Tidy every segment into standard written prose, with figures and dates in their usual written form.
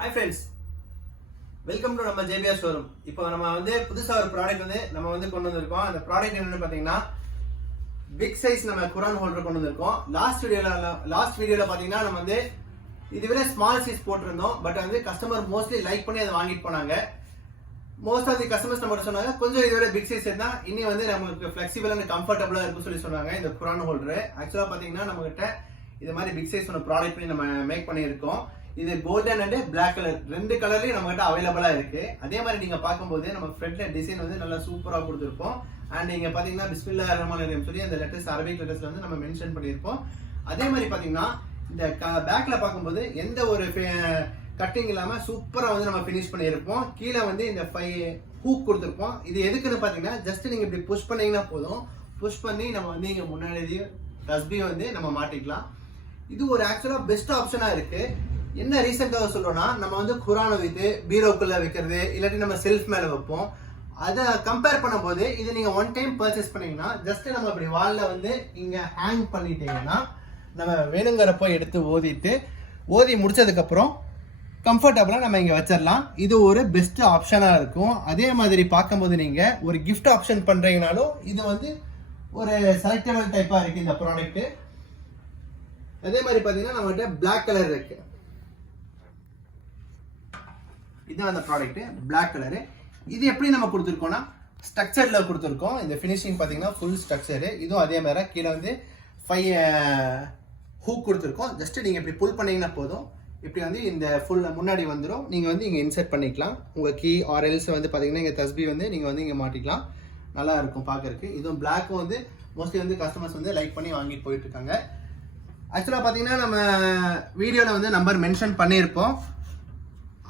Hi friends, welcome to நம்ம JBR showroom. இப்போ நம்ம வந்து புதுசா ஒரு ப்ராடக்ட் வந்து நம்ம வந்து கொண்டு வந்திருக்கோம். அந்த ப்ராடக்ட் என்னன்னு பாத்தீங்கன்னா பிக் சைஸ் நம்ம குரான் ஹோல்டர் கொண்டு வந்திருக்கோம். லாஸ்ட் வீடியோல பாத்தீங்கன்னா நம்ம வந்து இதுவரை ஸ்மால் சைஸ் போட்டிருந்தோம். பட் வந்து கஸ்டமர் மோஸ்ட்லி லைக் பண்ணி அதை வாங்கிட்டு போனாங்க. மோஸ்ட் ஆஃப் தி கஸ்டமர்ஸ் நம்ம சொன்னாங்க கொஞ்சம் இதுவரை பிக் சைஸ் இருந்தா இனி வந்து நமக்கு ஃபிளெக்சிபிள் அண்ட் கம்ஃபர்டபுளா இருக்கும்னு சொல்லி சொன்னாங்க. இந்த குரான் ஹோல்டர் ஆக்சுவலா பாத்தீங்கன்னா நம்ம கிட்ட இது மாதிரி பிக் சைஸ் ஒன்று ப்ராடக்ட் பண்ணி நம்ம மேக் பண்ணியிருக்கோம். இது கோல்டன் அண்ட் பிளாக் கலர் ரெண்டு கலர்லயும் நம்ம கிட்ட அவைலபிளா இருக்கு. அதே மாதிரி நீங்க பார்க்கும்போது நம்ம ஃப்ரண்ட்ல டிசைன் வந்து நல்லா சூப்பரா கொடுத்துருப்போம். அண்ட் நீங்க பாத்தீங்கன்னா பிஸ்மில்லாஹிர் ரஹ்மானிர் ரஹீம் சொல்லி அந்த லெட்டர்ஸ் அரபிக் லெட்டர்ஸ்ல வந்து நம்ம மென்ஷன் பண்ணியிருப்போம். அதே மாதிரி பாத்தீங்கன்னா இந்த பேக்ல பார்க்கும்போது எந்த ஒரு கட்டிங் இல்லாம சூப்பரா வந்து நம்ம பினிஷ் பண்ணியிருப்போம். கீழே வந்து இந்த 5 ஹூக் கொடுத்துருப்போம். இது எதுக்குன்னு பாத்தீங்கன்னா ஜஸ்ட் நீங்க இப்படி புஷ் பண்ணீங்கன்னா போதும். புஷ் பண்ணி நம்ம வந்து இங்க முன்னாடி தஸ்பீ வந்து நம்ம மாட்டிக்கலாம். இது ஒரு ஆக்சுவலா பெஸ்ட் ஆப்ஷனா இருக்கு. என்ன ரீசன்க்காக சொல்றோம்னா நம்ம வந்து குரானை வைத்து பீரோக்குள்ள வைக்கிறது இல்லாட்டி நம்ம செல்ஃப் மேல வைப்போம். அதை கம்பேர் பண்ணும்போது இது நீங்க ஒன் டைம் பர்ச்சேஸ் பண்ணீங்கன்னா ஜஸ்ட் நம்ம இப்படி வால்ல வந்து இங்க ஹேங் பண்ணிட்டீங்கன்னா நம்ம வேணுங்கிறப்போ எடுத்து ஓதி முடிச்சதுக்கு அப்புறம் கம்ஃபர்டபுளா நம்ம இங்க வச்சிடலாம். இது ஒரு பெஸ்ட் ஆப்ஷனா இருக்கும். அதே மாதிரி பார்க்கும்போது நீங்க ஒரு கிஃப்ட் ஆப்ஷன் பண்றீங்கனாலும் இது வந்து ஒரு செலக்டபிள் டைப்பா இருக்கு இந்த ப்ராடக்ட். அதே மாதிரி பாத்தீங்கன்னா நம்மகிட்ட பிளாக் கலர் இருக்கு. இதுதான் அந்த ப்ராடக்ட் பிளாக் கலரு. இது எப்படி நம்ம கொடுத்துருக்கோம்னா ஸ்ட்ரக்சர்ல கொடுத்துருக்கோம். இந்த ஃபினிஷிங் பாத்தீங்கன்னா ஃபுல் ஸ்ட்ரக்சரு. இதுவும் அதே மாதிரி கீழே வந்து 5 ஹூக் கொடுத்துருக்கோம். ஜஸ்ட் நீங்க இப்படி புல் பண்ணீங்கன்னா போதும். இப்படி வந்து இந்த ஃபுல் முன்னாடி வந்துடும். நீங்க வந்து இங்க இன்சர்ட் பண்ணிக்கலாம். உங்க கீ ஆர் எல்ஸ் வந்து பாத்தீங்கன்னா இங்க தஸ்பீ வந்து நீங்க வந்து இங்க மாட்டிக்கலாம். நல்லா இருக்கும் பாக்குறதுக்கு. இதுவும் பிளாக்கும் வந்து மோஸ்ட்லி வந்து கஸ்டமர்ஸ் வந்து லைக் பண்ணி வாங்கிட்டு போயிட்டு இருக்காங்க. ஆக்சுவலா பாத்தீங்கன்னா நம்ம வீடியோல வந்து நம்பர் மென்ஷன் பண்ணியிருப்போம்.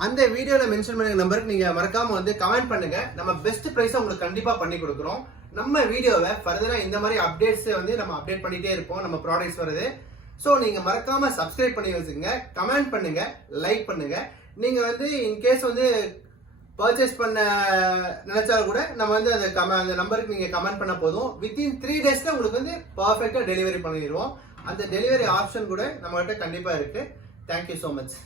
அந்த வீடியோல மென்ஷன் பண்ண நம்பருக்கு நீங்க மறக்காம வந்து கமெண்ட் பண்ணுங்க. நம்ம பெஸ்ட் பிரைஸ் உங்களுக்கு கண்டிப்பா பண்ணி கொடுக்குறோம். நம்ம வீடியோவை ஃபர்தரா இந்த மாதிரி அப்டேட்ஸ் வந்து நம்ம அப்டேட் பண்ணிட்டே இருப்போம். நம்ம ப்ராடக்ட்ஸ் வருது. ஸோ நீங்க மறக்காம சப்ஸ்கிரைப் பண்ணி வச்சுங்க, கமெண்ட் பண்ணுங்க, லைக் பண்ணுங்க. நீங்க வந்து இன்கேஸ் வந்து பர்ச்சேஸ் பண்ண நினைச்சாலும் கூட நம்ம வந்து அந்த நம்பருக்கு நீங்க கமெண்ட் பண்ண போதும். வித்தின் 3 டேஸ்ல உங்களுக்கு வந்து பர்ஃபெக்டா டெலிவரி பண்ணிடுவோம். அந்த டெலிவரி ஆப்ஷன் கூட நம்ம கிட்ட கண்டிப்பா இருக்கு. Thank you so much.